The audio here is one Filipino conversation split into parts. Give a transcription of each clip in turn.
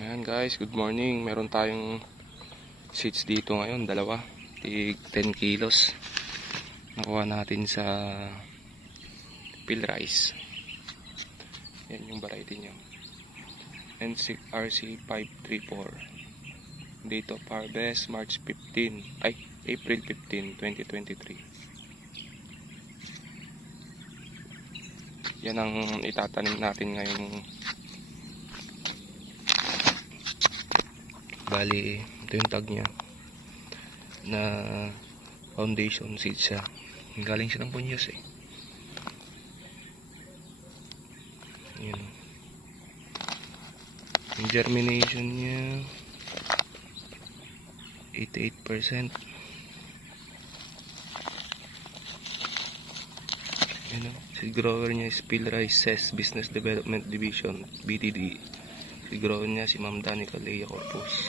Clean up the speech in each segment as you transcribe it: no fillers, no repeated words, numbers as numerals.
Ayan guys, good morning. Meron tayong seeds dito ngayon, dalawa. Tig 10 kilos. Nakuha natin sa Pilrice. Yan yung variety niya. NCRC534. Date of harvest March 15. Ay, April 15, 2023. Yan ang itatanim natin ngayong bali, ito yung tag niya na foundation seed siya. Galing siya ng Bunyas eh. Yan. Yung germination niya 88%. Yan o. Si grower niya is Pilrice Business Development Division, BTD. Si grower niya si Ma'am Danica Lea Corpus.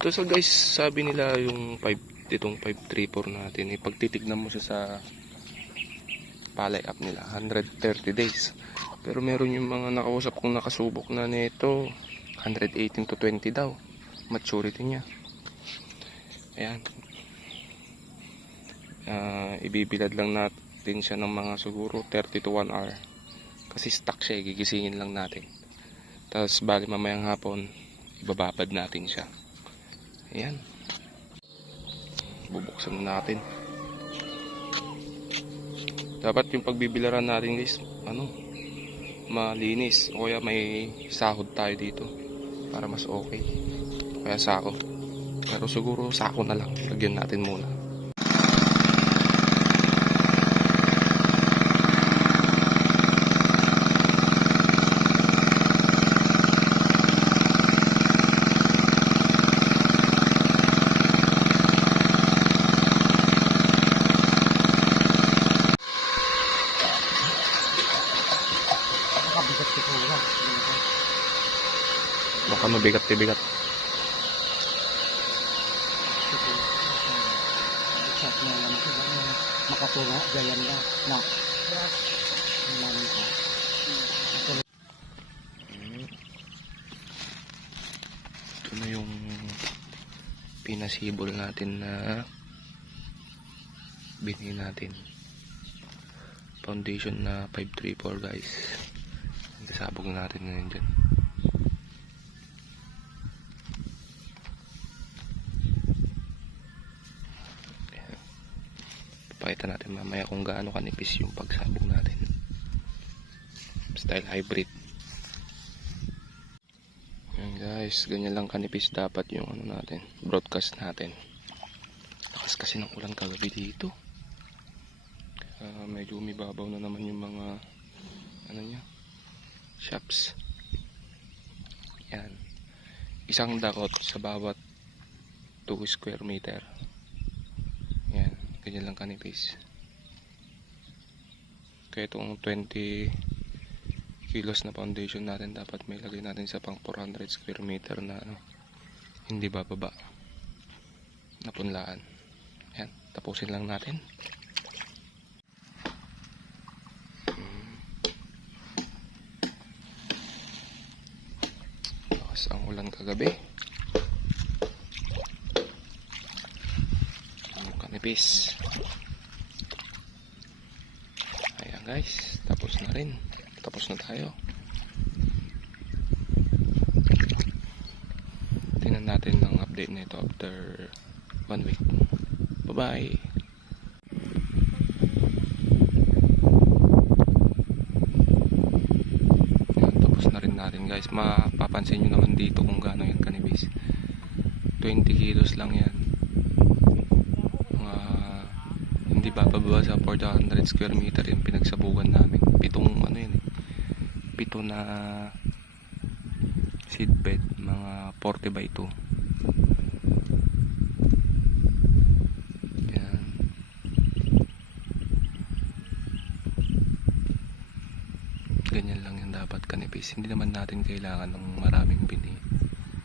Ito so guys, sabi nila yung itong 534 natin, pag titignan mo siya sa palay up nila, 130 days. Pero meron yung mga nakausap kong nakasubok na nito, 118 to 20 daw maturity niya. Ayan. Ibibilad lang natin siya ng mga siguro 30 to 1 hour. Kasi stuck siya, gigisingin lang natin. Tapos bali mamayang hapon, ibababad natin siya. Ayan. Bubuksan natin. Dapat yung pagbibilaran natin guys, malinis. O kaya may sahod tayo dito para mas okay. Kaya sako. Pero siguro sako na lang. Lagyan natin muna. Baka mabigat-bigat. Makatula, gayan na. Na. Ito na yung pinasibol natin na binhi natin. Foundation na 534 guys. Sabog natin ngayon dyan. Papakita natin mamaya kung gaano kanipis yung pagsabog natin. Style hybrid. Yan guys, ganyan lang kanipis dapat yung natin, broadcast natin. Lakas kasi ng ulan kagabi dito. Medyo umibabaw na naman yung mga shops. Yan. Isang dakot sa bawat 2 square meter. Yan. Ganyan lang kanipis. Kaya itong 20 kilos na foundation natin, dapat may lagay natin sa pang 400 square meter na hindi bababa. Napunlaan. Yan. Tapusin lang natin. Ang ulan kagabi. Ang kanipis. Ayan guys, tapos na rin. Tapos na tayo. Tingnan natin ang update nito after 1 week. Bye bye. Natin guys, mapapansin nyo naman dito kung gaano yan kanibis. 20 kilos lang yan. Hindi bababa sa 400 square meter yung pinagsabugan namin. Pitong pito na seed bed, mga 40 by 2. Yan. Ganyan lang yan dapat kanipis. Hindi naman natin kailangan ng maraming bini.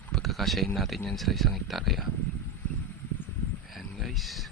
Pagkakasyahin natin yan sa 1 hektarya. Ayan guys.